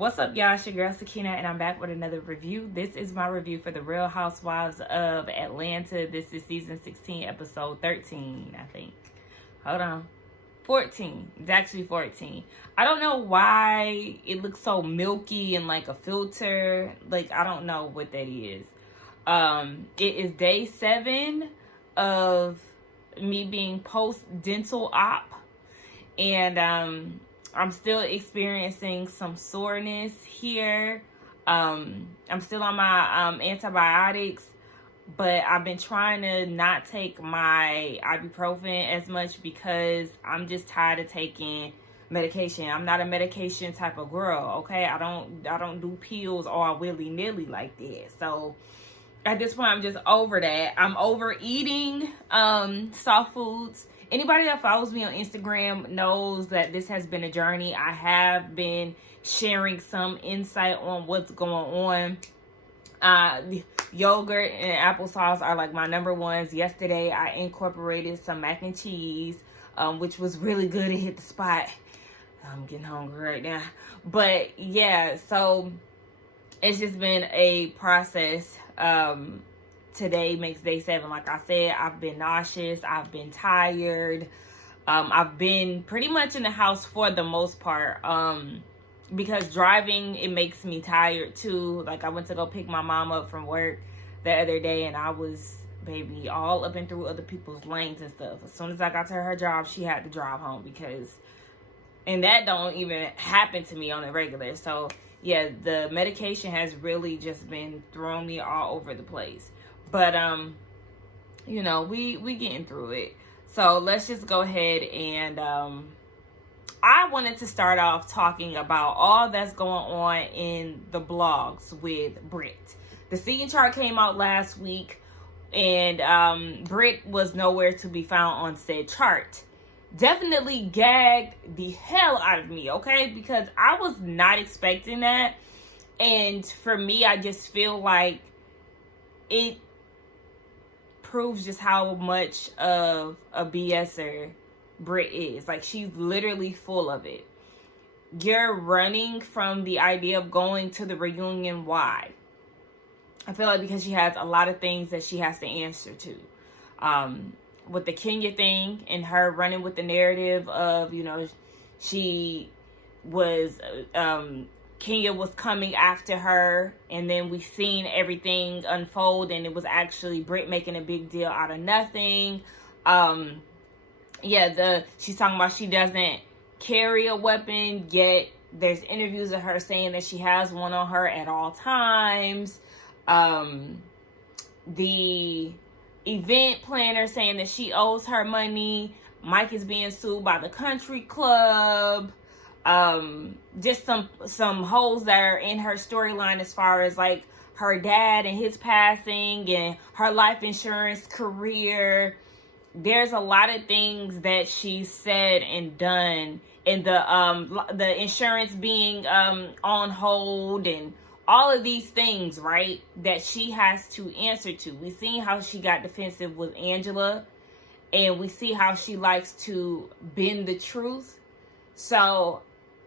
What's up, y'all? It's your girl Sakina, and I'm back with another review. This is my review for the Real Housewives of Atlanta. This is season 16, episode 13, I think. Hold on. 14. It's actually 14. I don't know why it looks so milky and like a filter. Like, I don't know what that is. It is day 7 of me being post-dental op. And I'm still experiencing some soreness here. I'm still on my antibiotics, but I've been trying to not take my ibuprofen as much because I'm just tired of taking medication. I'm not a medication type of girl, okay? I don't do pills all willy-nilly like that. So at this point, I'm just over that. I'm overeating soft foods. Anybody that follows me on Instagram knows that this has been a journey. I have been sharing some insight on what's going on. Yogurt and applesauce are like my number ones. Yesterday, I incorporated some mac and cheese, which was really good. It hit the spot. I'm getting hungry right now. But yeah, so it's just been a process. Today makes day 7. Like I said, I've been nauseous. I've been tired. I've been pretty much in the house for the most part. Because driving, it makes me tired too. Like I went to go pick my mom up from work the other day, and I was, baby, all up and through other people's lanes and stuff. As soon as I got to her job, she had to drive home and that don't even happen to me on a regular. So yeah, the medication has really just been throwing me all over the place. But, you know, we getting through it. So let's just go ahead and, I wanted to start off talking about all that's going on in the blogs with Britt. The season chart came out last week, and Britt was nowhere to be found on said chart. Definitely gagged the hell out of me, okay? Because I was not expecting that. And for me, I just feel like it proves just how much of a BSer Britt is. Like, she's literally full of it. You're running from the idea of going to the reunion. Why? I feel like because she has a lot of things that she has to answer to. With the Kenya thing and her running with the narrative of, you know, she was, Kenya was coming after her, and then we seen everything unfold, and it was actually Britt making a big deal out of nothing. She's talking about she doesn't carry a weapon, yet there's interviews of her saying that she has one on her at all times. The event planner saying that she owes her money. Mike is being sued by the country club. Just some holes that are in her storyline as far as like her dad and his passing and her life insurance career. There's a lot of things that she said and done, and the insurance being on hold and all of these things, right, that she has to answer to. We seen how she got defensive with Angela, and we see how she likes to bend the truth. So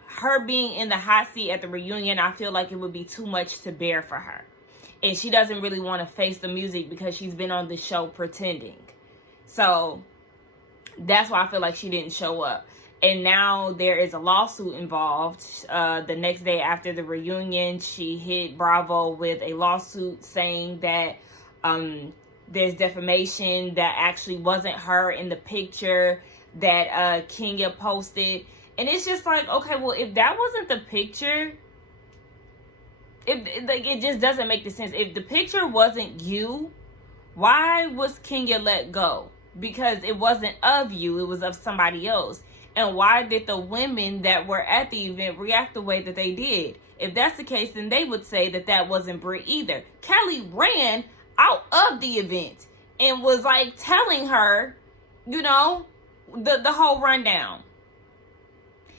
her being in the hot seat at the reunion, I feel like it would be too much to bear for her. And she doesn't really want to face the music because she's been on the show pretending. So that's why I feel like she didn't show up. And now there is a lawsuit involved. The next day after the reunion, she hit Bravo with a lawsuit saying that there's defamation, that actually wasn't her in the picture that Kenya posted. And it's just like, okay, well, if that wasn't the picture, it just doesn't make the sense. If the picture wasn't you, why was Kenya let go? Because it wasn't of you, it was of somebody else. And why did the women that were at the event react the way that they did? If that's the case, then they would say that that wasn't Britt either. Kelly ran out of the event and was like telling her, you know, the whole rundown.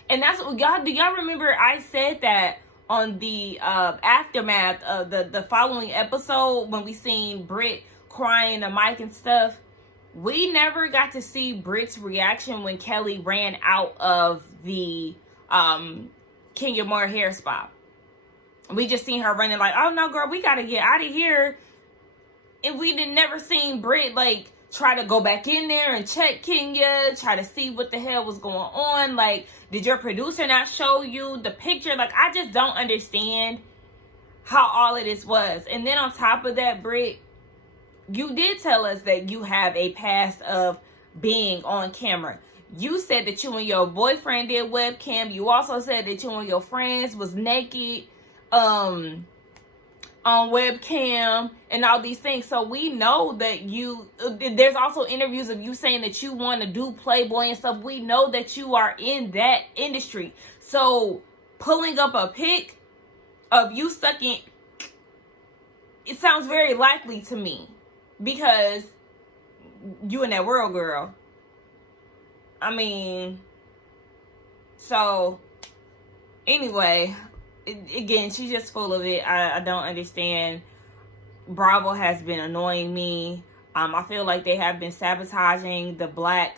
And that's what y'all, do y'all remember I said that on the aftermath of the following episode when we seen Britt crying to Mike and stuff? We never got to see Britt's reaction when Kelly ran out of the Kenya Moore hair spa. We just seen her running like, oh no, girl, we gotta get out of here. And we didn't never seen Britt like try to go back in there and check Kenya, try to see what the hell was going on. Like, did your producer not show you the picture? Like, I just don't understand how all of this was. And then on top of that, Britt, you did tell us that you have a past of being on camera. You said that you and your boyfriend did webcam. You also said that you and your friends was naked on webcam and all these things. So we know that you, there's also interviews of you saying that you want to do Playboy and stuff. We know that you are in that industry. So pulling up a pic of you stuck in, it sounds very likely to me, because you in that world, girl. I mean, so anyway, again, she's just full of it. I don't understand. Bravo has been annoying me. I feel like they have been sabotaging the black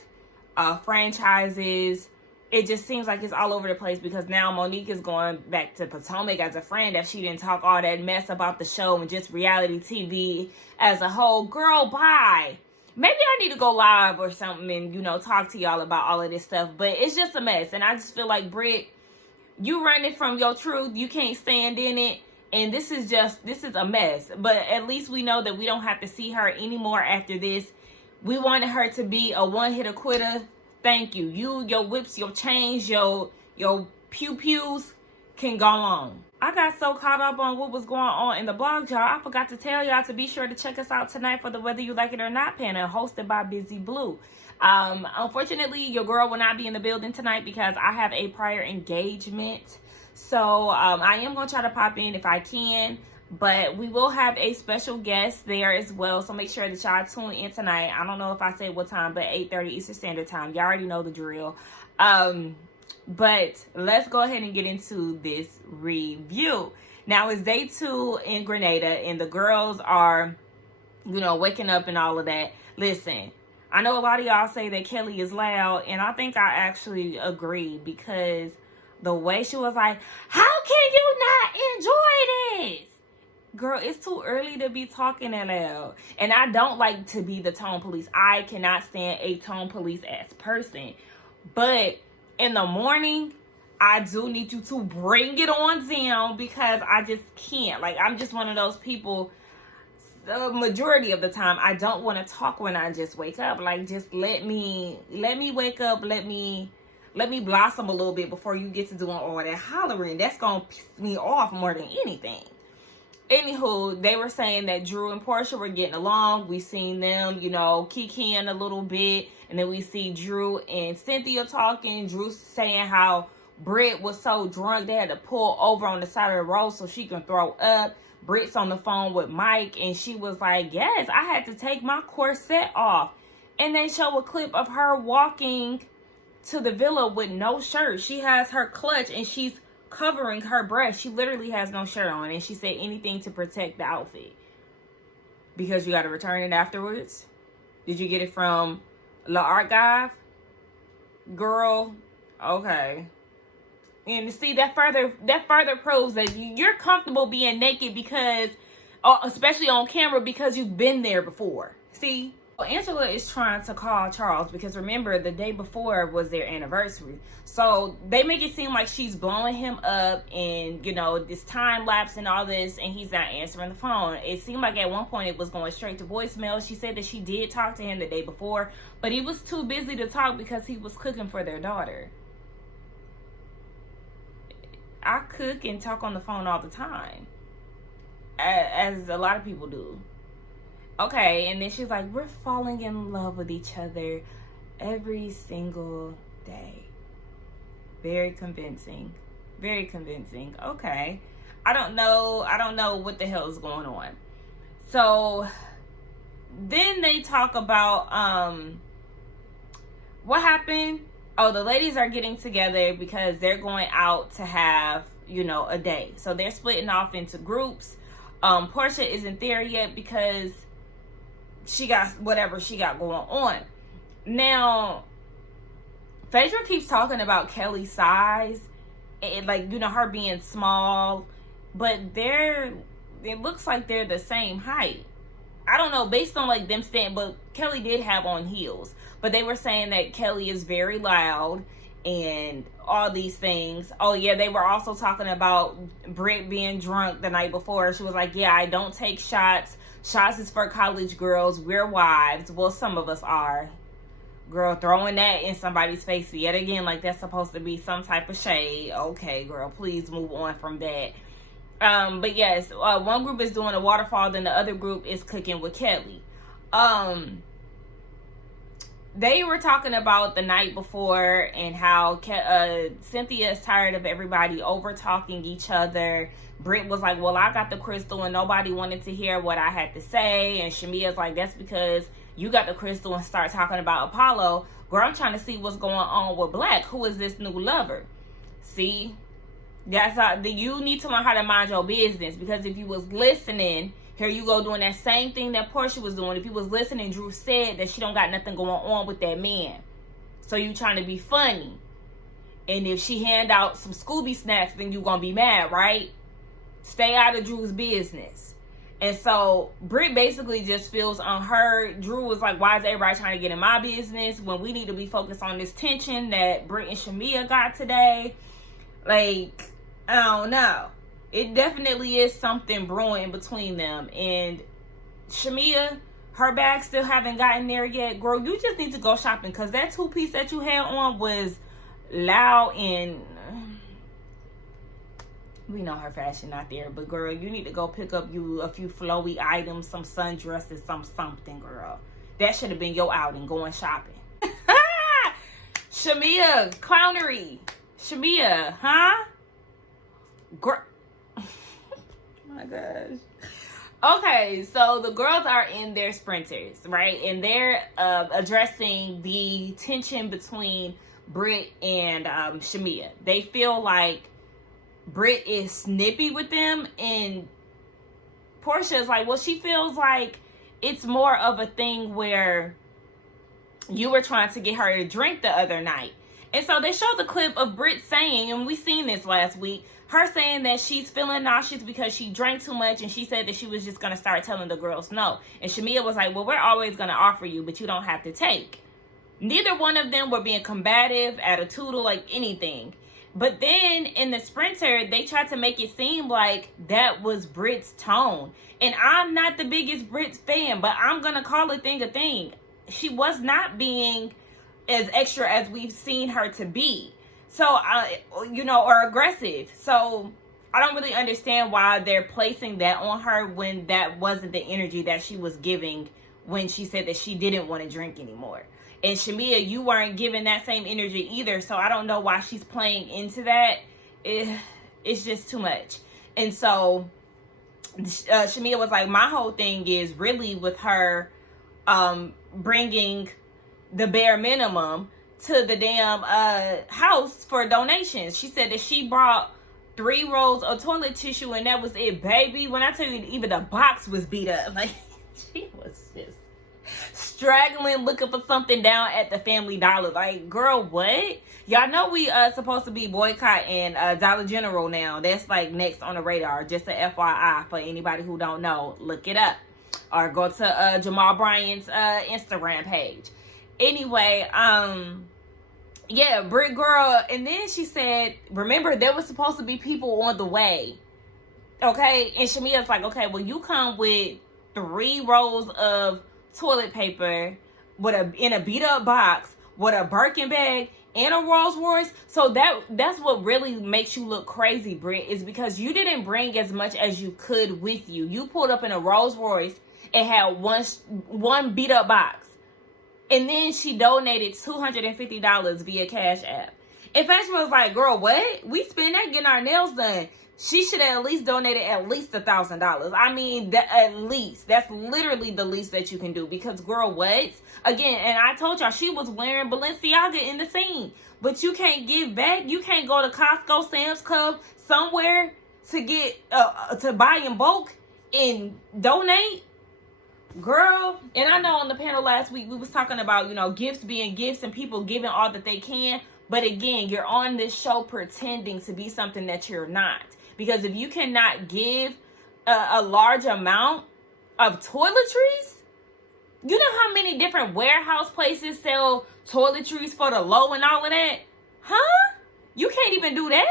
franchises. It just seems like it's all over the place, because now Monique is going back to Potomac as a friend that she didn't talk all that mess about the show and just reality TV as a whole. Girl, bye. Maybe I need to go live or something and, you know, talk to y'all about all of this stuff. But it's just a mess. And I just feel like, Britt, you running from your truth. You can't stand in it. And this is a mess. But at least we know that we don't have to see her anymore after this. We wanted her to be a one-hitter quitter. Thank you. Your whips, your chains, your pew-pews can go on. I got so caught up on what was going on in the blog, y'all. I forgot to tell y'all to be sure to check us out tonight for the Whether You Like It or Not panel, hosted by Busy Blue. Unfortunately, your girl will not be in the building tonight because I have a prior engagement. So I am going to try to pop in if I can. But we will have a special guest there as well. So make sure that y'all tune in tonight. I don't know if I said what time, but 8:30 Eastern Standard Time. Y'all already know the drill. But let's go ahead and get into this review. Now, it's day 2 in Grenada, and the girls are, you know, waking up and all of that. Listen, I know a lot of y'all say that Kelly is loud, and I think I actually agree, because the way she was like, how can you not enjoy this? Girl, it's too early to be talking that loud. And I don't like to be the tone police. I cannot stand a tone police ass person. But in the morning, I do need you to bring it on down, because I just can't. Like, I'm just one of those people, the majority of the time, I don't want to talk when I just wake up. Like, just let me wake up, let me blossom a little bit before you get to doing all that hollering. That's going to piss me off more than anything. Anywho, they were saying that Drew and Portia were getting along. We seen them, you know, kikiing a little bit. And then we see Drew and Cynthia talking. Drew saying how Britt was so drunk they had to pull over on the side of the road so she can throw up. Britt's on the phone with Mike, and she was like, yes, I had to take my corset off. And they show a clip of her walking to the villa with no shirt. She has her clutch, and she's covering her breast. She literally has no shirt on, and she said anything to protect the outfit. Because you got to return it afterwards? Did you get it from La Archive? Girl, okay. And see, that further proves that you're comfortable being naked because, especially on camera, because you've been there before. See? Well, Angela is trying to call Charles because, remember, the day before was their anniversary. So they make it seem like she's blowing him up and, you know, this time lapse and all this, and he's not answering the phone. It seemed like at one point it was going straight to voicemail. She said that she did talk to him the day before, but he was too busy to talk because he was cooking for their daughter. I cook and talk on the phone all the time, as a lot of people do. Okay, and then she's like, we're falling in love with each other every single day. Very convincing. Very convincing. Okay. I don't know what the hell is going on. So then they talk about what happened. Oh, the ladies are getting together because they're going out to have, you know, a day. So they're splitting off into groups. Portia isn't there yet because she got whatever she got going on. Now, Phaedra keeps talking about Kelly's size and, like, you know, her being small. but it looks like they're the same height. I don't know, based on like them but Kelly did have on heels. But they were saying that Kelly is very loud and all these things. Oh yeah, they were also talking about Britt being drunk the night before. She was like, yeah, I don't take shots. Shots is for college girls. We're wives. Well, some of us are. Girl, throwing that in somebody's face yet again, like that's supposed to be some type of shade. Okay, girl, please move on from that. But yes, one group is doing a waterfall, then the other group is cooking with Kelly. They were talking about the night before and how Cynthia is tired of everybody over talking each other. Britt was like, well, I got the crystal and nobody wanted to hear what I had to say. And Shamia's like, that's because you got the crystal and start talking about Apollo. Girl, I'm trying to see what's going on with Black. Who is this new lover? See? That's how you need to learn how to mind your business, because if you was listening, here you go doing that same thing that Portia was doing. If you was listening, Drew said that she don't got nothing going on with that man. So you trying to be funny. And if she hand out some Scooby snacks, then you gonna be mad, right? Stay out of Drew's business. And so Britt basically just feels on her. Drew was like, why is everybody trying to get in my business when we need to be focused on this tension that Britt and Shamia got today? Like, I don't know. It definitely is something brewing between them. And Shamia, her bag still haven't gotten there yet. Girl, you just need to go shopping, because that two-piece that you had on was loud, and we know her fashion not there. But girl, you need to go pick up you a few flowy items, some sundresses, something, girl. That should have been your outing, going shopping. Shamia, clownery. Shamia, huh? Girl. Oh my gosh. Okay, so the girls are in their sprinters, right? And they're addressing the tension between Britt and Shamia. They feel like Britt is snippy with them, and Portia's like, well, she feels like it's more of a thing where you were trying to get her to drink the other night. And so they showed the clip of Britt saying, and we seen this last week, her saying that she's feeling nauseous because she drank too much, and she said that she was just going to start telling the girls no. And Shamia was like, well, we're always going to offer you, but you don't have to take. Neither one of them were being combative, attitudinal, like anything. But then in the sprinter, they tried to make it seem like that was Britt's tone. And I'm not the biggest Britt fan, but I'm going to call a thing a thing. She was not being as extra as we've seen her to be. So, or aggressive. So, I don't really understand why they're placing that on her when that wasn't the energy that she was giving when she said that she didn't want to drink anymore. And Shamia, you weren't giving that same energy either. So, I don't know why she's playing into that. It's just too much. And so, Shamia was like, my whole thing is really with her bringing the bare minimum to the damn house for donations. She said that she brought 3 rolls of toilet tissue and that was it, baby. When I tell you, even the box was beat up. Like, she was just straggling, looking for something down at the Family Dollar. Like, girl, what? Y'all know we supposed to be boycotting Dollar General now. That's like next on the radar. Just a FYI for anybody who don't know. Look it up. Or go to Jamal Bryant's Instagram page. Anyway, yeah, Britt girl, and then she said, remember, there was supposed to be people on the way, okay? And Shamia's like, okay, well, you come with 3 rolls of toilet paper in a beat-up box with a Birkin bag and a Rolls Royce. So that's what really makes you look crazy, Britt, is because you didn't bring as much as you could with you. You pulled up in a Rolls Royce and had one beat-up box. And then she donated $250 via Cash App. And Fashion was like, girl, what? We spend that getting our nails done. She should have at least donated at least $1,000. I mean, at least. That's literally the least that you can do. Because, girl, what? Again, and I told y'all, she was wearing Balenciaga in the scene. But you can't give back. You can't go to Costco, Sam's Club, somewhere to get, to buy in bulk and donate. Girl, and I know on the panel last week we was talking about, gifts being gifts and people giving all that they can. But again, you're on this show pretending to be something that you're not. Because if you cannot give a large amount of toiletries, you know how many different warehouse places sell toiletries for the low and all of that? Huh? You can't even do that?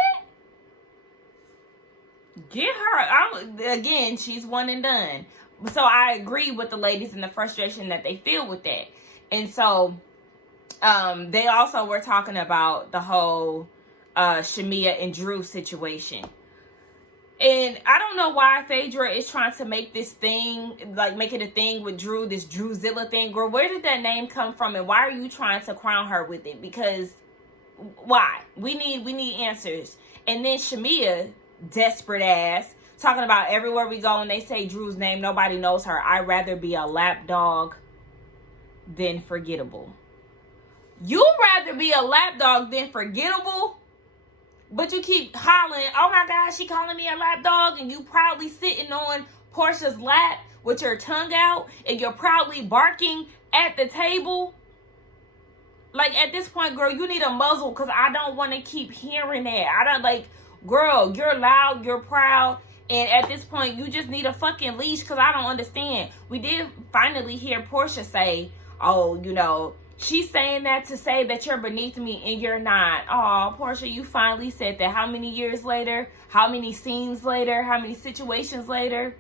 Get her. Again, she's one and done. So I agree with the ladies and the frustration that they feel with that. And so they also were talking about the whole Shamia and Drew situation. And I don't know why Phaedra is trying to make this thing, like make it a thing with Drew, this Drewzilla thing. Girl, where did that name come from, and why are you trying to crown her with it? Because why? We need answers. And then Shamia, desperate ass, talking about everywhere we go and they say Drew's name, nobody knows her. I'd rather be a lapdog than forgettable. You'd rather be a lapdog than forgettable? But you keep hollering, oh my God, she calling me a lapdog, and you proudly sitting on Portia's lap with your tongue out, and you're proudly barking at the table. Like, at this point, girl, you need a muzzle, because I don't want to keep hearing that. I don't, like, girl, you're loud, you're proud, and at this point, you just need a fucking leash, because I don't understand. We did finally hear Portia say, oh, you know, she's saying that to say that you're beneath me and you're not. Oh, Portia, you finally said that. How many years later? How many scenes later? How many situations later?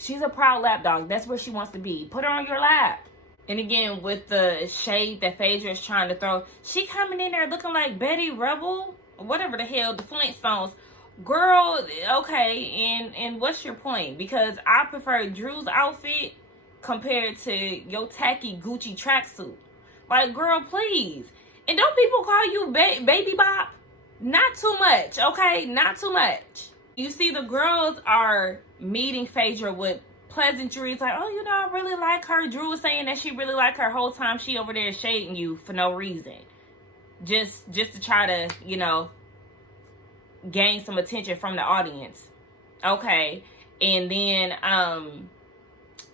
She's a proud lapdog. That's where she wants to be. Put her on your lap. And again, with the shade that Phaedra is trying to throw, she coming in there looking like Betty Rebel, or whatever the hell, the Flintstones. Girl, okay, and what's your point? Because I prefer Drew's outfit compared to your tacky Gucci tracksuit. Like, girl, please. And don't people call you Baby Bop? Not too much, okay? Not too much. You see, the girls are meeting Phaedra with pleasantries like, oh, you know, I really like her. Drew was saying that she really like her whole time. She over there shading you for no reason. Just to try to, you know, gain some attention from the audience. Okay. And then,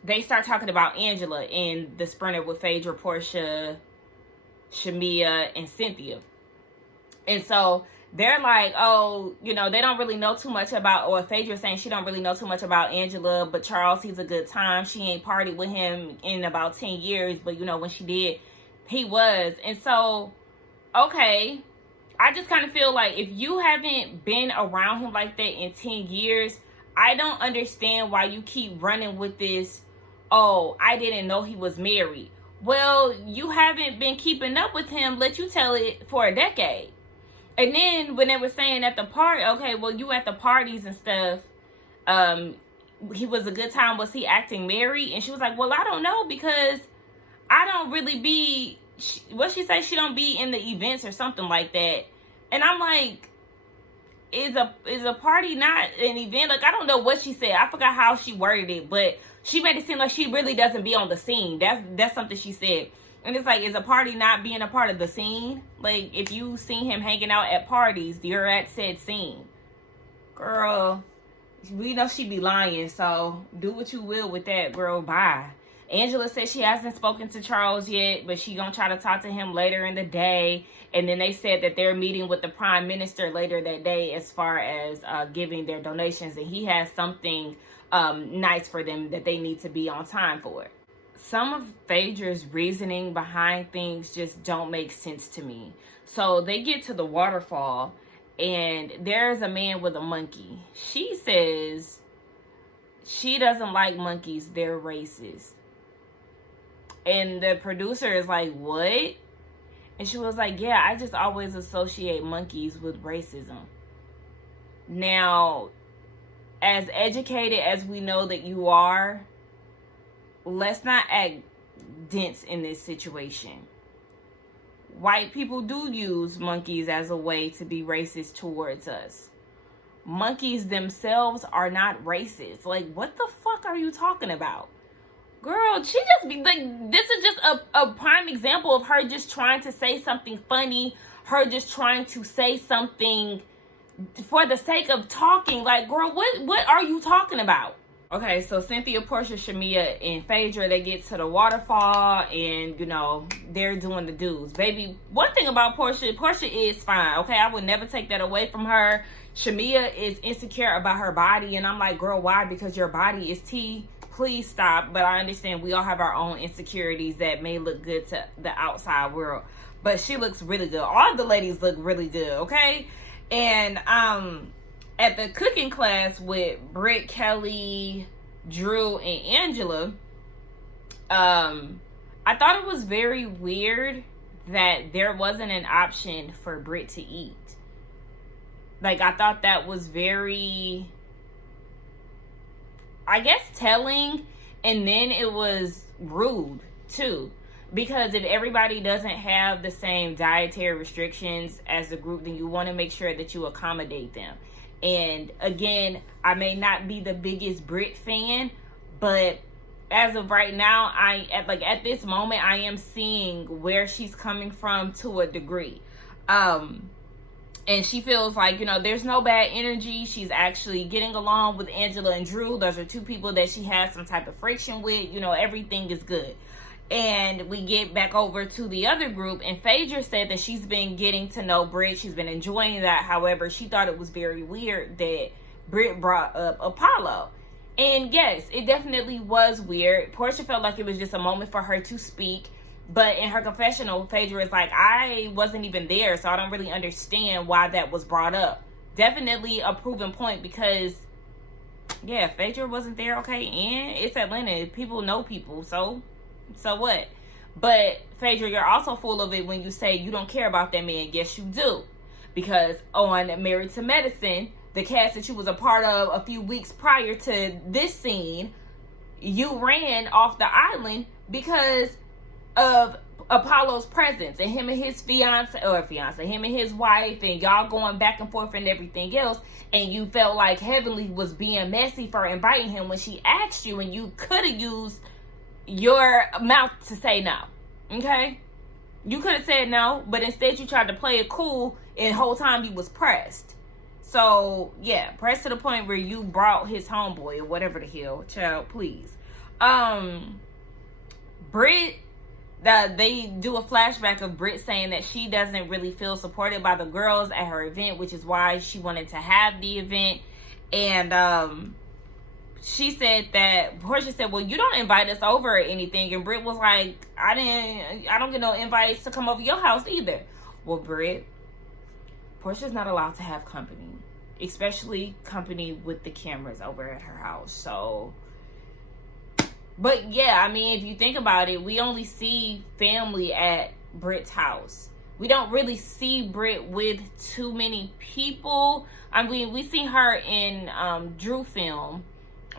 they start talking about Angela in the sprinter with Phaedra, Portia, Shamia, and Cynthia. And so they're like, oh, you know, they don't really know too much about, or Phaedra saying she don't really know too much about Angela, but Charles, he's a good time. She ain't partied with him in about 10 years, but, you know, when she did, he was. And so, okay, I just kind of feel like if you haven't been around him like that in 10 years, I don't understand why you keep running with this, oh, I didn't know he was married. Well, you haven't been keeping up with him, let you tell it, for a decade. And then when they were saying at the party, okay, well, you at the parties and stuff, he was a good time. Was he acting married? And she was like, well, I don't know, because I don't really be, what she say, she don't be in the events or something like that. And I'm like, is a party not an event? Like, I don't know what she said. I forgot how she worded it, but she made it seem like she really doesn't be on the scene. That's something she said. And it's like, is a party not being a part of the scene? Like, if you seen him hanging out at parties, you're at said scene. Girl, we know she be lying, so do what you will with that, girl. Bye. Angela said she hasn't spoken to Charles yet, but she gonna try to talk to him later in the day. And then they said that they're meeting with the Prime Minister later that day as far as giving their donations. And he has something nice for them that they need to be on time for. Some of Phaedra's reasoning behind things just don't make sense to me. So they get to the waterfall and there's a man with a monkey. She says she doesn't like monkeys, they're racist. And the producer is like, what? And she was like, yeah, I just always associate monkeys with racism. Now, as educated as we know that you are, let's not act dense in this situation. White people do use monkeys as a way to be racist towards us. Monkeys themselves are not racist. Like, what the fuck are you talking about? Girl, she just be like, this is just a prime example of her just trying to say something funny. Her just trying to say something for the sake of talking. Like, girl, what are you talking about? Okay, so Cynthia, Portia, Shamia, and Phaedra, they get to the waterfall, and, you know, they're doing the dudes. Baby, one thing about Portia is fine, okay? I would never take that away from her. Shamia is insecure about her body, and I'm like, girl, why? Because your body is tea. Please stop. But I understand we all have our own insecurities that may look good to the outside world. But she looks really good. All the ladies look really good, okay? And, at the cooking class with Britt, Kelly, Drew, and Angela, I thought it was very weird that there wasn't an option for Britt to eat. Like, I thought that was very, I guess, telling. And then it was rude, too. Because if everybody doesn't have the same dietary restrictions as the group, then you want to make sure that you accommodate them. And again, I may not be the biggest Britt fan, but as of right now, at this moment, I am seeing where she's coming from to a degree. And she feels like, you know, there's no bad energy. She's actually getting along with Angela and Drew. Those are two people that she has some type of friction with. You know, everything is good. And we get back over to the other group, and Phaedra said that she's been getting to know Britt. She's been enjoying that. However, she thought it was very weird that Britt brought up Apollo. And yes, it definitely was weird. Portia felt like it was just a moment for her to speak. But in her confessional, Phaedra is like, I wasn't even there, so I don't really understand why that was brought up. Definitely a proven point because, yeah, Phaedra wasn't there, okay? And it's Atlanta. People know people, so what? But Phaedra, you're also full of it when you say you don't care about that man. Yes, you do. Because on Married to Medicine, the cast that you was a part of a few weeks prior to this scene, you ran off the island because of Apollo's presence and him and his him and his wife, and y'all going back and forth and everything else. And you felt like Heavenly was being messy for inviting him when she asked you, and you could have used your mouth to say no. Okay, you could have said no, but instead you tried to play it cool, and the whole time you was pressed. So yeah, pressed to the point where you brought his homeboy or whatever the hell. Child, please. Britt, they do a flashback of Britt saying that she doesn't really feel supported by the girls at her event, which is why she wanted to have the event. And she said that Portia said, well, you don't invite us over or anything. And Britt was like, I don't get no invites to come over your house either. Well, Britt, Portia's not allowed to have company, especially company with the cameras over at her house. So, but yeah, I mean, if you think about it, we only see family at Britt's house. We don't really see Britt with too many people. I mean, we see her in Drew film.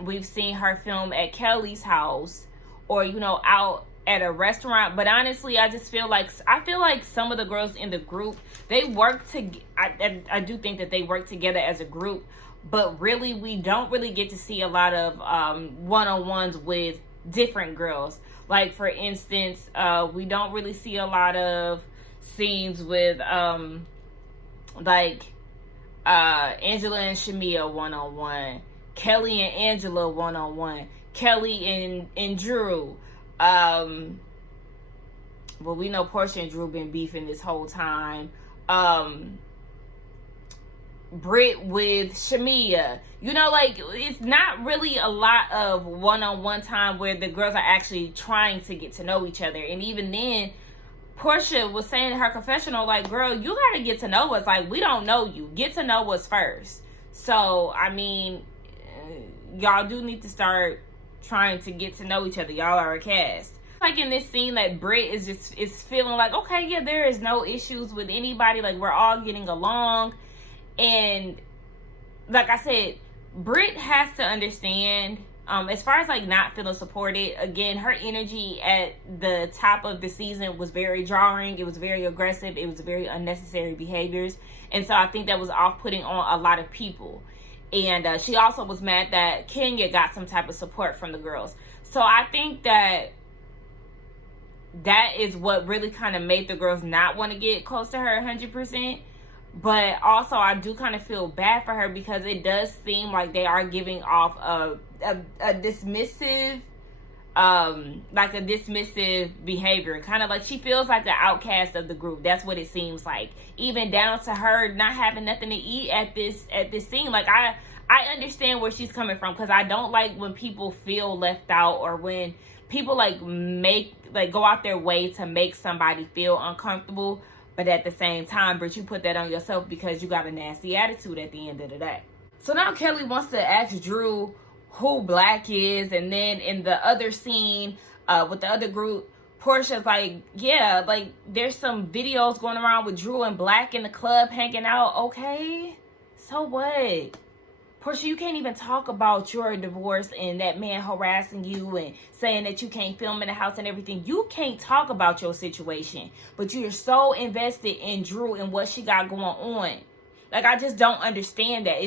We've seen her film at Kelly's house, or, you know, out at a restaurant. But honestly, I feel like some of the girls in the group, they work I do think that they work together as a group, but really we don't really get to see a lot of one-on-ones with different girls. Like, for instance, we don't really see a lot of scenes with like Angela and Shamia one-on-one, Kelly and Angela one-on-one, Kelly and Drew. Well, we know Portia and Drew been beefing this whole time. Britt with Shamia. You know, like, it's not really a lot of one-on-one time where the girls are actually trying to get to know each other. And even then, Portia was saying in her confessional, like, girl, you gotta get to know us. Like, we don't know you. Get to know us first. So, I mean, y'all do need to start trying to get to know each other. Y'all are a cast. Like in this scene, like, Britt is feeling like, okay, yeah, there is no issues with anybody. Like, we're all getting along. And like I said, Britt has to understand, as far as like not feeling supported, again, her energy at the top of the season was very jarring. It was very aggressive. It was very unnecessary behaviors. And so I think that was off-putting on a lot of people. And she also was mad that Kenya got some type of support from the girls. So I think that is what really kind of made the girls not want to get close to her 100%. But also, I do kind of feel bad for her because it does seem like they are giving off a dismissive, like a dismissive behavior. Kind of like she feels like the outcast of the group. That's what it seems like. Even down to her not having nothing to eat at this scene. Like, I understand where she's coming from, because I don't like when people feel left out, or when people go out their way to make somebody feel uncomfortable. But at the same time, Britt, you put that on yourself because you got a nasty attitude at the end of the day. So now Kelly wants to ask Drew who Black is. And then in the other scene with the other group, Portia's like, yeah, like there's some videos going around with Drew and Black in the club hanging out. Okay, so what? Portia, you can't even talk about your divorce and that man harassing you and saying that you can't film in the house and everything. You can't talk about your situation, but you're so invested in Drew and what she got going on. Like, I just don't understand that.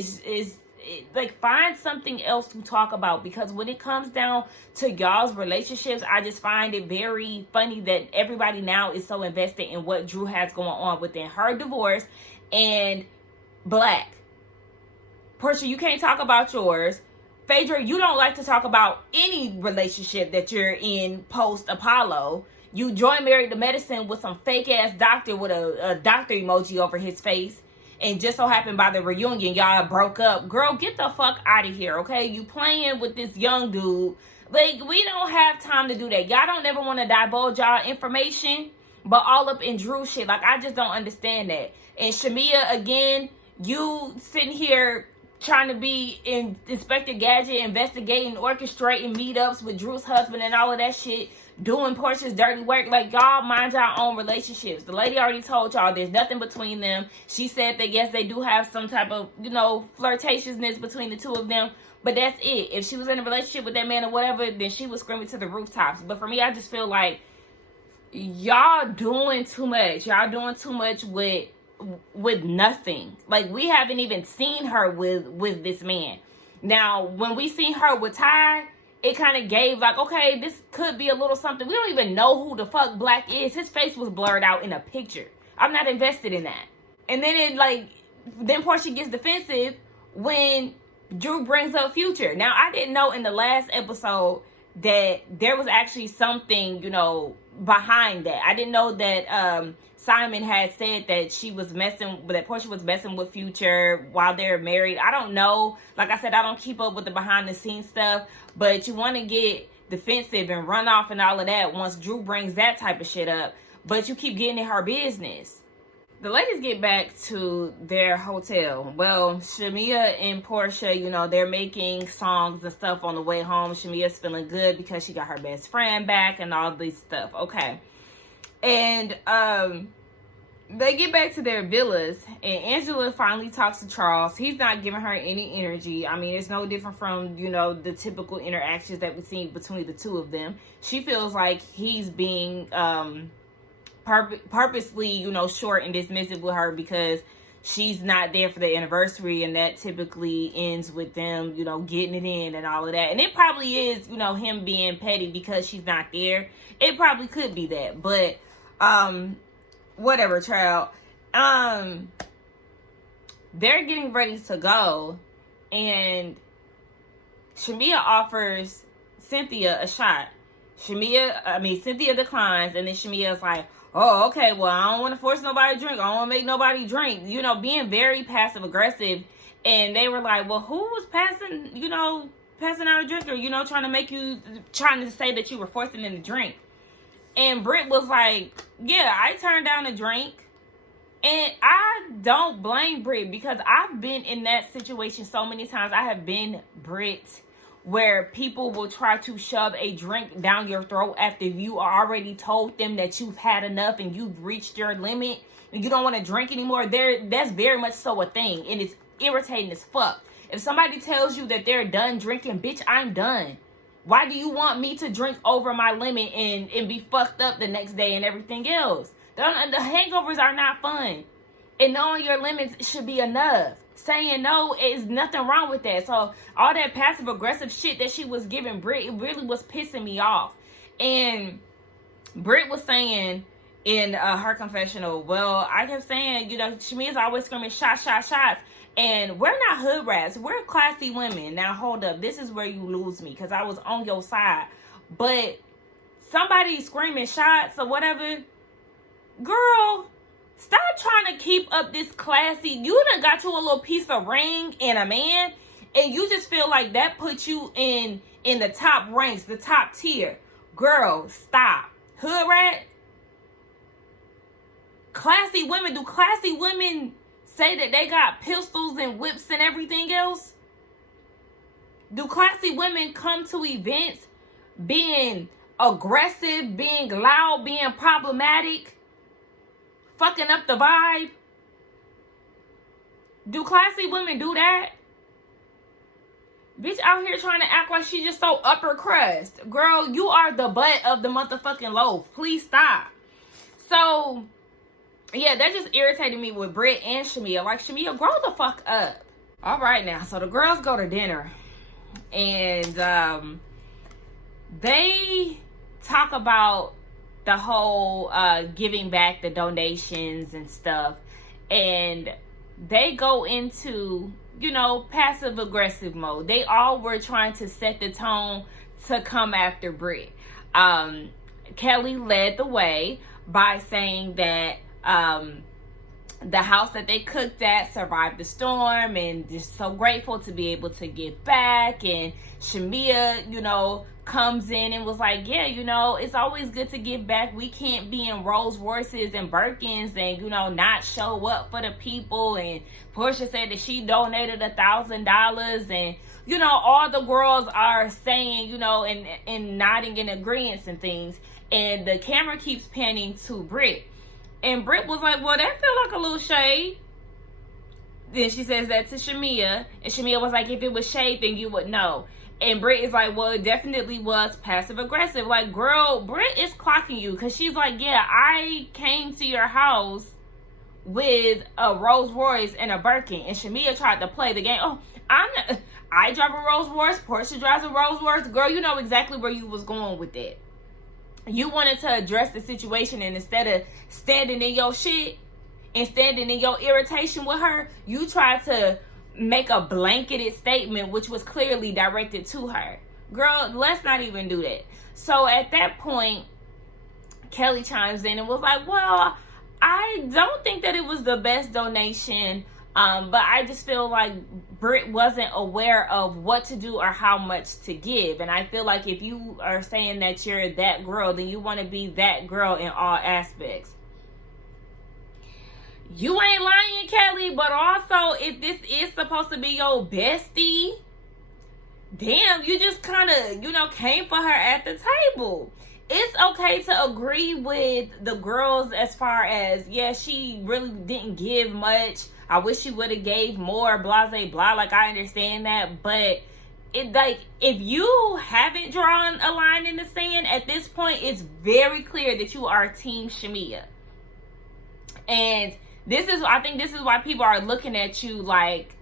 Like, find something else to talk about, because when it comes down to y'all's relationships, I just find it very funny that everybody now is so invested in what Drew has going on within her divorce and Black. Portia, you can't talk about yours. Phaedra, you don't like to talk about any relationship that you're in post-Apollo. You joined Married to Medicine with some fake-ass doctor with a doctor emoji over his face. And just so happened by the reunion, y'all broke up. Girl, get the fuck out of here, okay? You playing with this young dude. Like, we don't have time to do that. Y'all don't ever want to divulge y'all information, but all up in Drew shit. Like, I just don't understand that. And Shamia, again, you sitting here trying to be in Inspector Gadget, investigating, orchestrating meetups with Drew's husband and all of that shit, doing Portia's dirty work. Like, y'all mind your own relationships. The lady already told y'all there's nothing between them. She said that, yes, they do have some type of, flirtatiousness between the two of them, but that's it. If she was in a relationship with that man or whatever, then she was screaming to the rooftops. But for me, I just feel like y'all doing too much. Y'all doing too much with nothing. Like, we haven't even seen her with this man. Now, when we seen her with Ty, it kind of gave like, okay, this could be a little something. We don't even know who the fuck Black is. His face was blurred out in a picture. I'm not invested in that. And then then Portia gets defensive when Drew brings up Future. Now, I didn't know in the last episode that there was actually something, behind that. I didn't know that Simon had said that Portia was messing with Future while they're married. I don't know. Like I said, I don't keep up with the behind the scenes stuff, but you want to get defensive and run off and all of that once Drew brings that type of shit up, but you keep getting in her business. The ladies get back to their hotel. Well, Shamia and Portia, they're making songs and stuff on the way home. Shamia's feeling good because she got her best friend back and all this stuff. Okay. And they get back to their villas, and Angela finally talks to Charles. He's not giving her any energy. I mean, it's no different from, the typical interactions that we see between the two of them. She feels like he's being purposely, short and dismissive with her because she's not there for the anniversary, and that typically ends with them, getting it in and all of that. And it probably is, him being petty because she's not there. It probably could be that, but whatever, child. They're getting ready to go, and Shamia offers Cynthia a shot. Cynthia declines, and then Shamia's like, oh, okay, well, I don't want to force nobody to drink. I don't want to make nobody drink. Being very passive aggressive. And they were like, well, who was passing out a drink, or, trying to say that you were forcing them to drink. And Britt was like, yeah, I turned down a drink. And I don't blame Britt, because I've been in that situation so many times. I have been Britt, where people will try to shove a drink down your throat after you already told them that you've had enough and you've reached your limit and you don't want to drink anymore. That's very much so a thing, and it's irritating as fuck. If somebody tells you that they're done drinking, bitch, I'm done. Why do you want me to drink over my limit and be fucked up the next day and everything else? The hangovers are not fun. And knowing your limits should be enough. Saying no is nothing wrong with that. So all that passive aggressive shit that she was giving Britt, it really was pissing me off. And Britt was saying, in her confessional. Well, I kept saying, you know, Shamia's always screaming shots, shots, shots. And we're not hood rats. We're classy women. Now, hold up. This is where you lose me, because I was on your side. But somebody screaming shots or whatever, girl, stop trying to keep up this classy. You done got you a little piece of ring and a man, and you just feel like that puts you in the top ranks, the top tier. Girl, stop. Hood rat. Classy women. Do classy women say that they got pistols and whips and everything else? Do classy women come to events being aggressive, being loud, being problematic, fucking up the vibe? Do classy women do that? Bitch out here trying to act like she just so upper crust. Girl, you are the butt of the motherfucking loaf. Please stop. So, yeah, that just irritated me with Britt and Shamia. Like, Shamia, grow the fuck up. All right, now. So, the girls go to dinner. And they talk about the whole giving back the donations and stuff. And they go into, you know, passive-aggressive mode. They all were trying to set the tone to come after Britt. Kelly led the way by saying that the house that they cooked at survived the storm, and just so grateful to be able to give back. And Shamia, you know, comes in and was like, yeah, you know, it's always good to give back. We can't be in Rolls Royces and Birkins and, you know, not show up for the people. And Portia said that she donated $1,000, and, you know, all the girls are saying, you know, and nodding in agreement and things. And the camera keeps panning to Britt. And Britt was like, well, that feel like a little shade. Then she says that to Shamia. And Shamia was like, if it was shade, then you would know. And Britt is like, well, it definitely was passive aggressive. Like, girl, Britt is clocking you. Because she's like, yeah, I came to your house with a Rolls Royce and a Birkin. And Shamia tried to play the game. Oh, I drive a Rolls Royce. Portia drives a Rolls Royce. Girl, you know exactly where you was going with that. You wanted to address the situation, and instead of standing in your shit and standing in your irritation with her, you tried to make a blanketed statement which was clearly directed to her. Girl, let's not even do that. So at that point, Kelly chimes in and was like, well, I don't think that it was the best donation, but I just feel like Britt wasn't aware of what to do or how much to give. And I feel like if you are saying that you're that girl, then you want to be that girl in all aspects. You ain't lying, Kelly, but also if this is supposed to be your bestie, damn, you just kind of, you know, came for her at the table. It's okay to agree with the girls as far as, yeah, she really didn't give much. I wish she would have gave more, blah, blah, blah. Like, I understand that. But, it like, if you haven't drawn a line in the sand, at this point, it's very clear that you are Team Shamia. And I think this is why people are looking at you like,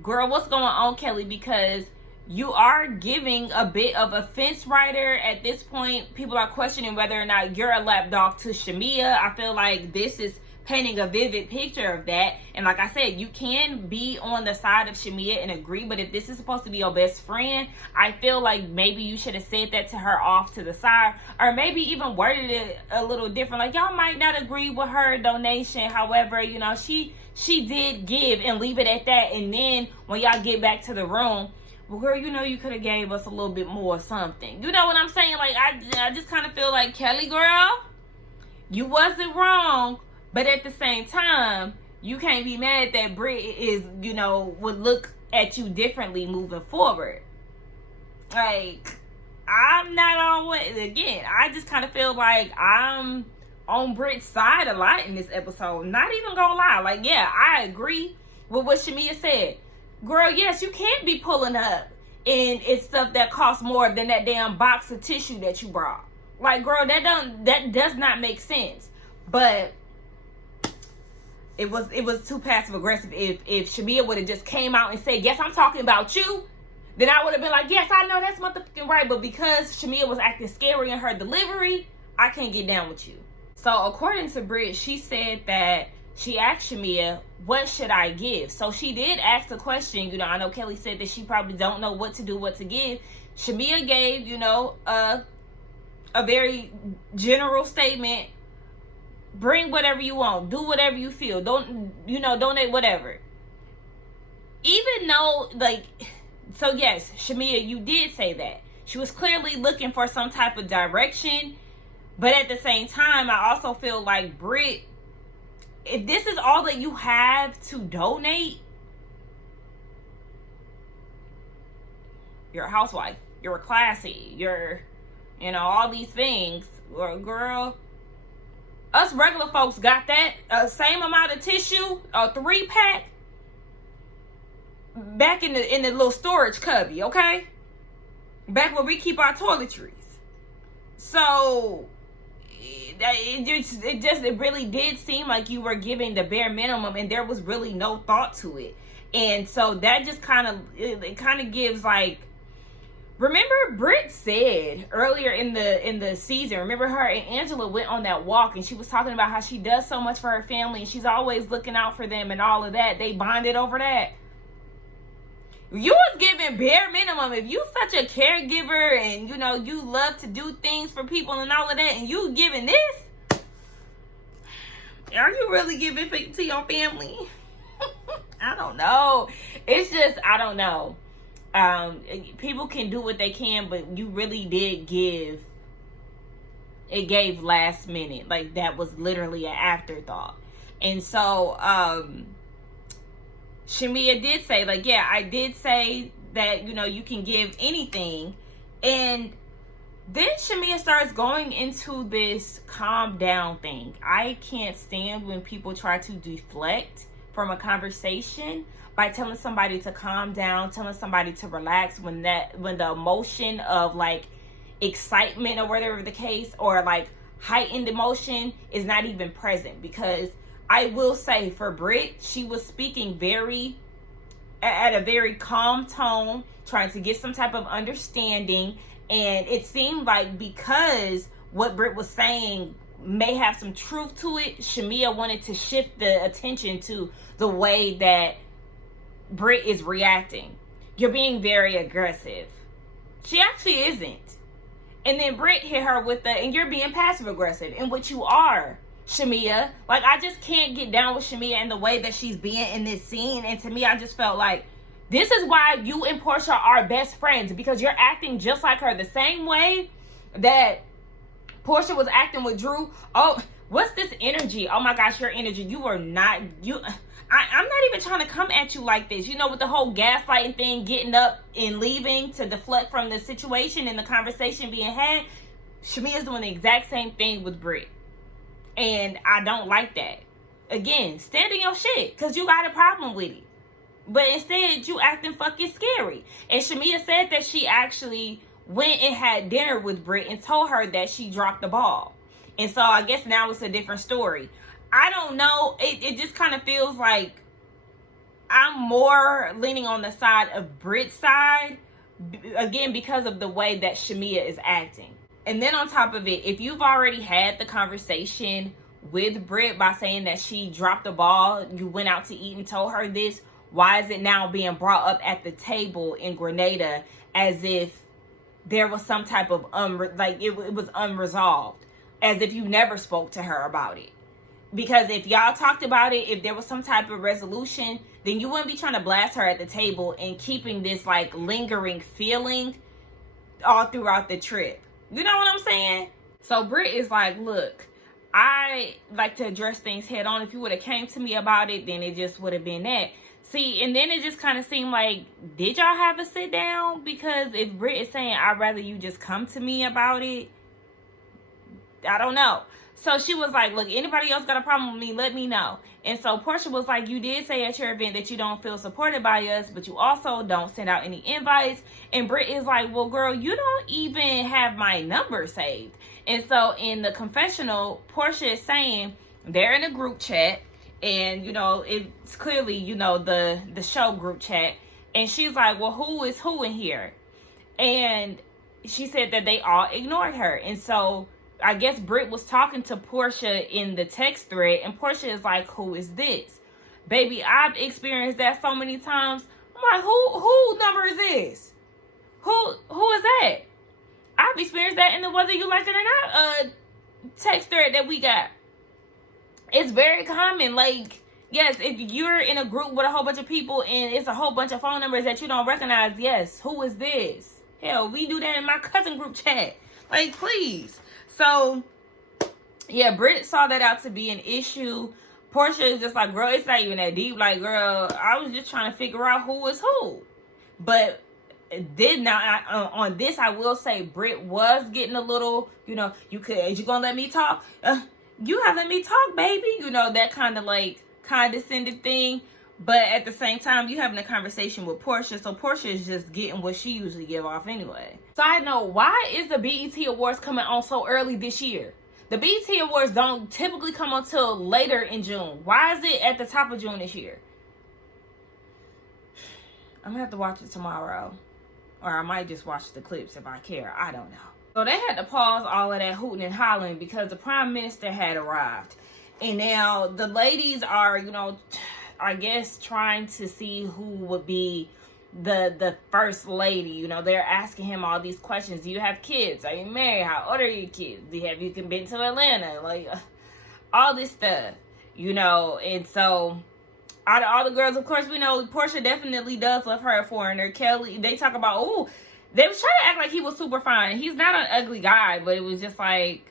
girl, what's going on, Kelly? Because you are giving a bit of a fence rider at this point. People are questioning whether or not you're a lapdog to Shamia. I feel like this is painting a vivid picture of that. And like I said, you can be on the side of Shamia and agree, but if this is supposed to be your best friend, I feel like maybe you should have said that to her off to the side, or maybe even worded it a little different. Like, y'all might not agree with her donation, however, you know, she did give, and leave it at that. And then when y'all get back to the room, well, girl, you know, you could have gave us a little bit more something. You know what I'm saying? Like, I just kind of feel like, Kelly, girl, you wasn't wrong. But at the same time, you can't be mad that Britt is, you know, would look at you differently moving forward. Like, I'm not always, again, I just kind of feel like I'm on Britt's side a lot in this episode. Not even gonna lie. Like, yeah, I agree with what Shamia said. Girl, yes, you can't be pulling up and it's stuff that costs more than that damn box of tissue that you brought. Like, girl, that does not make sense. But it was too passive aggressive. If Shamia would have just came out and said, yes, I'm talking about you, then I would have been like, yes, I know that's motherfucking right. But because Shamia was acting scary in her delivery, I can't get down with you. So according to Britt, she said that she asked Shamia, what should I give? So she did ask the question. You know, I know Kelly said that she probably don't know what to do, what to give. Shamia gave, you know, a very general statement. Bring whatever you want. Do whatever you feel. Don't, you know, donate whatever. Even though, like, so yes, Shamia, you did say that. She was clearly looking for some type of direction. But at the same time, I also feel like Britt, if this is all that you have to donate, you're a housewife, you're classy, you're, you know, all these things. Well, girl, us regular folks got that same amount of tissue, a 3-pack, back in the little storage cubby, okay? Back where we keep our toiletries. So it really did seem like you were giving the bare minimum, and there was really no thought to it. And so that just kind of gives, like, remember Britt said earlier in the season, remember her and Angela went on that walk, and she was talking about how she does so much for her family and she's always looking out for them and all of that. They bonded over that. You was giving bare minimum. If you such a caregiver and, you know, you love to do things for people and all of that, and you giving this, are you really giving to your family? I don't know. It's just, I don't know. People can do what they can, but you really did give. It gave last minute. Like, that was literally an afterthought. And so, Shamia did say, like, yeah, I did say that, you know, you can give anything. And then Shamia starts going into this calm down thing. I can't stand when people try to deflect from a conversation by telling somebody to calm down, telling somebody to relax when the emotion of, like, excitement or whatever the case, or like heightened emotion is not even present. Because I will say for Britt, she was speaking at a very calm tone, trying to get some type of understanding. And it seemed like because what Britt was saying may have some truth to it, Shamia wanted to shift the attention to the way that Britt is reacting. You're being very aggressive. She actually isn't. And then Britt hit her with and you're being passive aggressive, in which you are, Shamia. Like, I just can't get down with Shamia and the way that she's being in this scene. And to me, I just felt like this is why you and Portia are best friends, because you're acting just like her, the same way that Portia was acting with Drew. Oh, what's this energy? Oh my gosh, your energy. You are not, I'm not even trying to come at you like this. You know, with the whole gaslighting thing, getting up and leaving to deflect from the situation and the conversation being had. Shamia's doing the exact same thing with Britt. And I don't like that. Again, stand in your shit, because you got a problem with it. But instead, you acting fucking scary. And Shamia said that she actually went and had dinner with Britt and told her that she dropped the ball. And so I guess now it's a different story. I don't know. It just kind of feels like I'm more leaning on the side of Britt's side. Again, because of the way that Shamia is acting. And then on top of it, if you've already had the conversation with Britt by saying that she dropped the ball, you went out to eat and told her this, why is it now being brought up at the table in Grenada as if there was some type of, it was unresolved? As if you never spoke to her about it. Because if y'all talked about it, if there was some type of resolution, then you wouldn't be trying to blast her at the table and keeping this, like, lingering feeling all throughout the trip. You know what I'm saying? So Britt is like, look, I like to address things head on. If you would have came to me about it, then it just would have been that. See, and then it just kind of seemed like, did y'all have a sit down? Because if Britt is saying, I'd rather you just come to me about it, I don't know. So she was like, look, anybody else got a problem with me, let me know. And so Portia was like, you did say at your event that you don't feel supported by us, but you also don't send out any invites. And Britt is like, well, girl, you don't even have my number saved. And so in the confessional, Portia is saying they're in a group chat. And, you know, it's clearly, you know, the show group chat. And she's like, well, who is who in here? And she said that they all ignored her. And so I guess Britt was talking to Portia in the text thread, and Portia is like, who is this? Baby, I've experienced that so many times. I'm like, who number is this? Who is that? I've experienced that in the whether you like it or not text thread that we got. It's very common. Like, yes, if you're in a group with a whole bunch of people and it's a whole bunch of phone numbers that you don't recognize, yes, who is this? Hell, we do that in my cousin group chat. Like, please. So, yeah, Britt saw that out to be an issue. Portia is just like, girl, it's not even that deep. Like, girl, I was just trying to figure out who was who. But on this, I will say Britt was getting a little, you gonna let me talk? You have let me talk, baby. That kind of like condescending thing. But at the same time, you having a conversation with Portia. So Portia is just getting what she usually give off anyway. Side note, why is the BET Awards coming on so early this year? The BET Awards don't typically come until later in June. Why is it at the top of June this year? I'm gonna have to watch it tomorrow. Or I might just watch the clips if I care. I don't know. So they had to pause all of that hooting and hollering because the Prime Minister had arrived. And now the ladies are, I guess trying to see who would be the first lady. They're asking him all these questions. Do you have kids? Are you married? How old are your kids? Have you been to Atlanta? Like, all this stuff, and so out of all the girls, of course, we know Portia definitely does love her a foreigner. Kelly, they talk about, they was trying to act like he was super fine. He's not an ugly guy, but it was just like,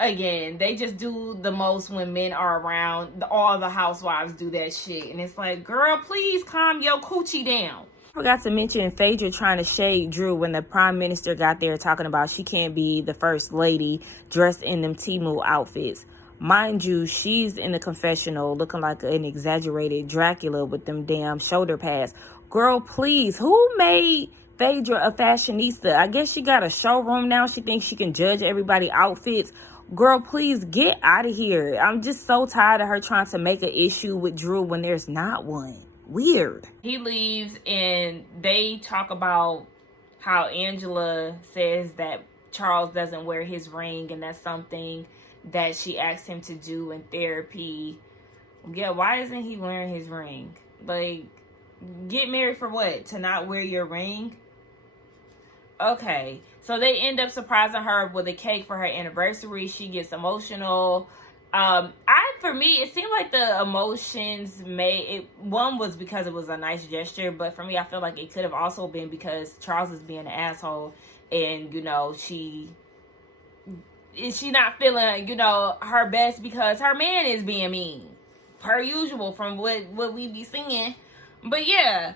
again, they just do the most when men are around. All the housewives do that shit. And it's like, girl, please calm your coochie down. I forgot to mention Phaedra trying to shade Drew when the Prime Minister got there talking about she can't be the first lady dressed in them Temu outfits. Mind you, she's in the confessional looking like an exaggerated Dracula with them damn shoulder pads. Girl, please, who made Phaedra a fashionista? I guess she got a showroom now. She thinks she can judge everybody's outfits. Girl, please get out of here. I'm just so tired of her trying to make an issue with Drew when there's not one. Weird. He leaves and they talk about how Angela says that Charles doesn't wear his ring, and that's something that she asked him to do in therapy. Yeah, why isn't he wearing his ring? Like, get married for what? To not wear your ring? Okay, so they end up surprising her with a cake for her anniversary. She gets emotional. For me, it seemed like the emotions one was because it was a nice gesture, but for me, I feel like it could have also been because Charles is being an asshole, and she's not feeling her best because her man is being mean, per usual, from what we be seeing. But yeah,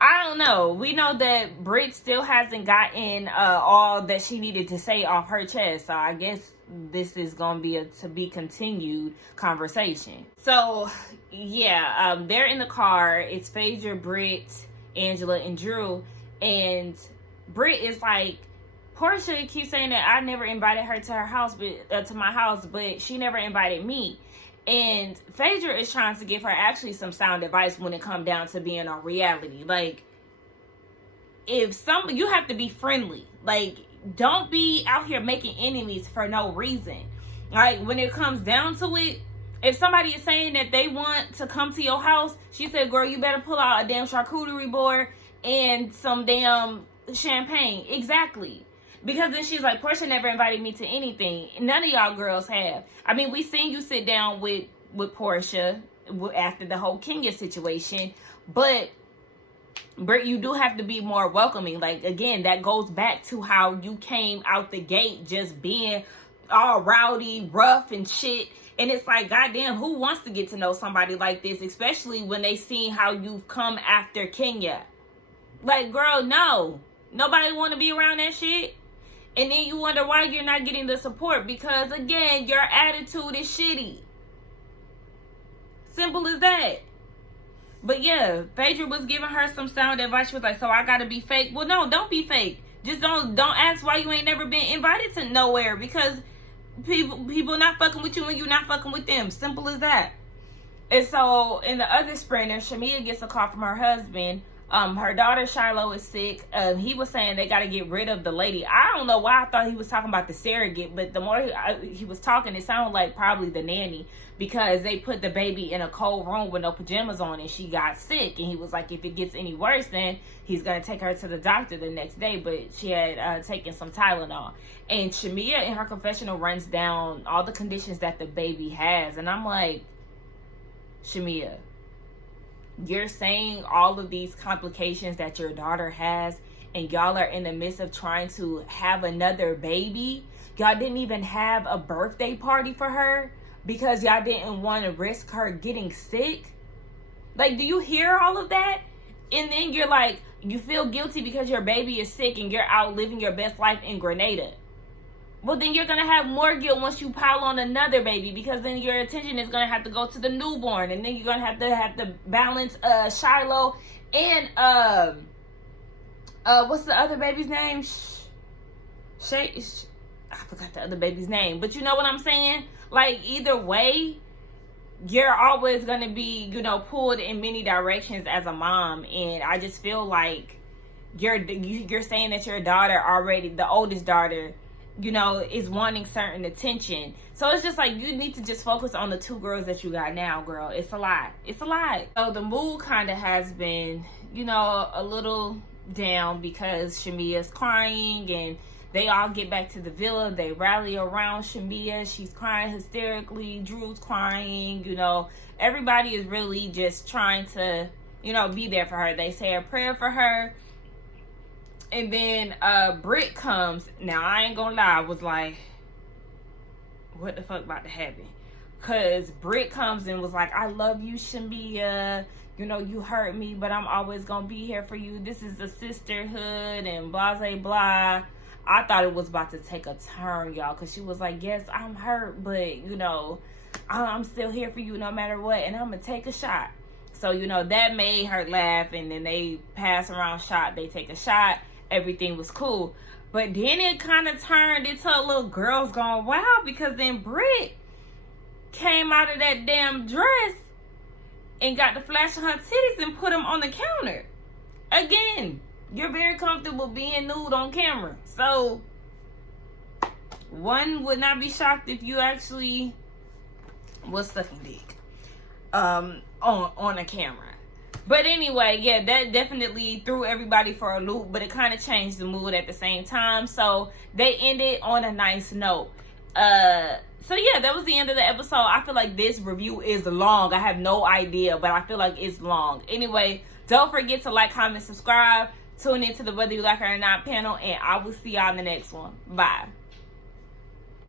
I don't know. We know that Britt still hasn't gotten all that she needed to say off her chest. So I guess this is going to be a to be continued conversation. So yeah, they're in the car. It's Phaedra, Britt, Angela, and Drew. And Britt is like, Portia keeps saying that I never invited her to her house, but to my house, but she never invited me. And Phaedra is trying to give her actually some sound advice when it comes down to being on reality. Like, you have to be friendly. Like, don't be out here making enemies for no reason. Like, when it comes down to it, if somebody is saying that they want to come to your house, she said, girl, you better pull out a damn charcuterie board and some damn champagne. Exactly. Because then she's like, Portia never invited me to anything. None of y'all girls have. I mean, we seen you sit down with Portia after the whole Kenya situation. But Britt, you do have to be more welcoming. Like, again, that goes back to how you came out the gate just being all rowdy, rough, and shit. And it's like, goddamn, who wants to get to know somebody like this? Especially when they seen how you've come after Kenya. Like, girl, no. Nobody want to be around that shit. And then you wonder why you're not getting the support. Because, again, your attitude is shitty. Simple as that. But, yeah, Phaedra was giving her some sound advice. She was like, so I got to be fake? Well, no, don't be fake. Just don't ask why you ain't never been invited to nowhere. Because people not fucking with you and you not fucking with them. Simple as that. And so, in the other sprinter, Shamia gets a call from her husband. Her daughter Shiloh is sick. He was saying they got to get rid of the lady. I don't know why I thought he was talking about the surrogate, but the more he was talking, it sounded like probably the nanny, because they put the baby in a cold room with no pajamas on and she got sick. And he was like, if it gets any worse, then he's going to take her to the doctor the next day. But she had taken some Tylenol. And Shamia in her confessional runs down all the conditions that the baby has. And I'm like, Shamia, you're saying all of these complications that your daughter has, and y'all are in the midst of trying to have another baby. Y'all didn't even have a birthday party for her because y'all didn't want to risk her getting sick. Like, do you hear all of that? And then you're like, you feel guilty because your baby is sick and you're out living your best life in Grenada. Well, then you're going to have more guilt once you pile on another baby, because then your attention is going to have to go to the newborn. And then you're going to have to balance Shiloh and what's the other baby's name? I forgot the other baby's name. But you know what I'm saying? Like, either way, you're always going to be, you know, pulled in many directions as a mom. And I just feel like you're saying that your daughter already, the oldest daughter, you know, is wanting certain attention. So it's just like, you need to just focus on the two girls that you got now, girl. It's a lot. It's a lot. So the mood kind of has been, you know, a little down because Shamia's crying, and they all get back to the villa. They rally around Shamia. She's crying hysterically. Drew's crying. You know, everybody is really just trying to, you know, be there for her. They say a prayer for her. And then Britt comes. Now, I ain't gonna lie, I was like, what the fuck about to happen? Because Britt comes and was like, I love you, Shamia. You know, you hurt me, but I'm always gonna be here for you. This is a sisterhood and blah, blah, blah. I thought it was about to take a turn, y'all, because she was like, yes, I'm hurt, but, you know, I'm still here for you no matter what, and I'm gonna take a shot. So, you know, that made her laugh, and then they pass around shot. They take a shot. Everything was cool. But then it kind of turned into a little girls gone wild, because then Britt came out of that damn dress and got the flash of her titties and put them on the counter. Again, you're very comfortable being nude on camera. So one would not be shocked if you actually was sucking dick on a camera. But anyway, yeah, that definitely threw everybody for a loop, but it kind of changed the mood at the same time. So they ended on a nice note. So yeah, that was the end of the episode. I feel like this review is long. I have no idea, but I feel like it's long. Anyway, don't forget to like, comment, subscribe. Tune into the Whether You Like Her or Not panel, and I will see y'all in the next one. Bye.